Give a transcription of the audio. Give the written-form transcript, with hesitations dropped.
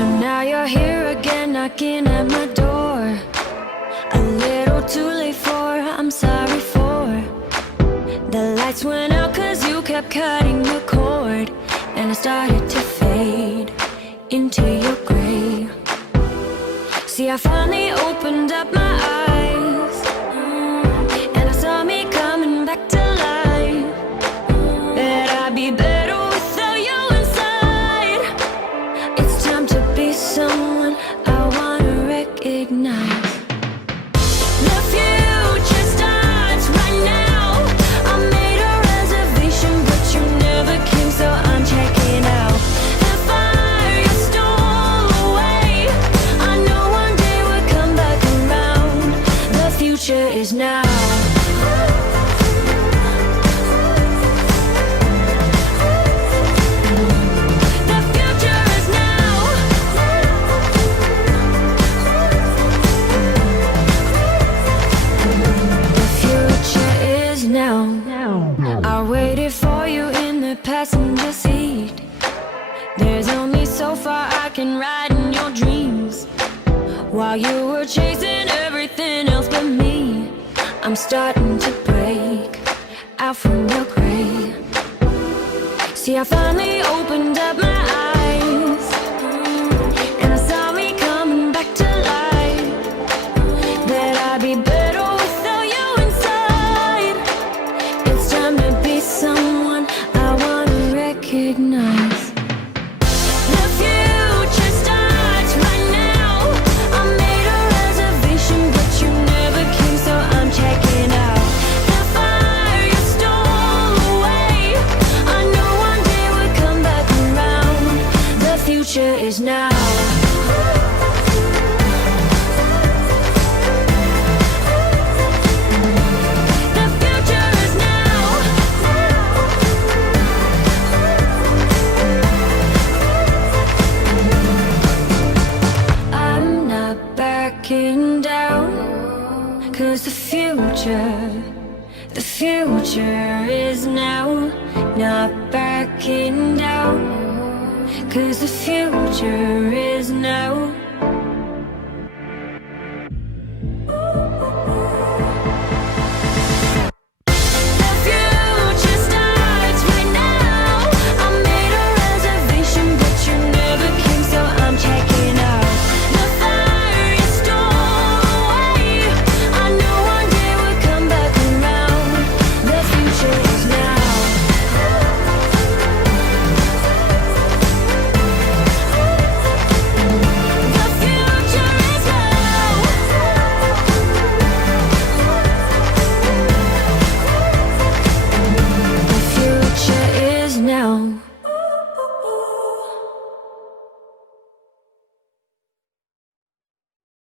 So now you're here again, knocking at my door. A little too late for, I'm sorry for. The lights went out cause you kept cutting the cord, and I started to fade into your gray. See, I finally opened up my eyes, and I saw me coming back to life. That I'd be better without you inside. It's time to be someone I wanna recognize. The future starts right now. I made a reservation, but you never came, so I'm checking out. The fire you stole away, I know one day we'll come back around. The future is now. I waited for you in the passenger seat. There's only so far I can ride in your dreams. While you were chasing everything else but me, I'm starting to break out from your gray. See, I finally opened up my eyes, and I saw me coming back to life. That I'd be better without you inside. It's time to be someone I wanna recognize. The future starts right now. I made a reservation, but you never came, so I'm checking out. The fire you stole away, I know one day we'll come back around. The future is now. Down, cause the future is now. Not backing down, cause the future is now. Now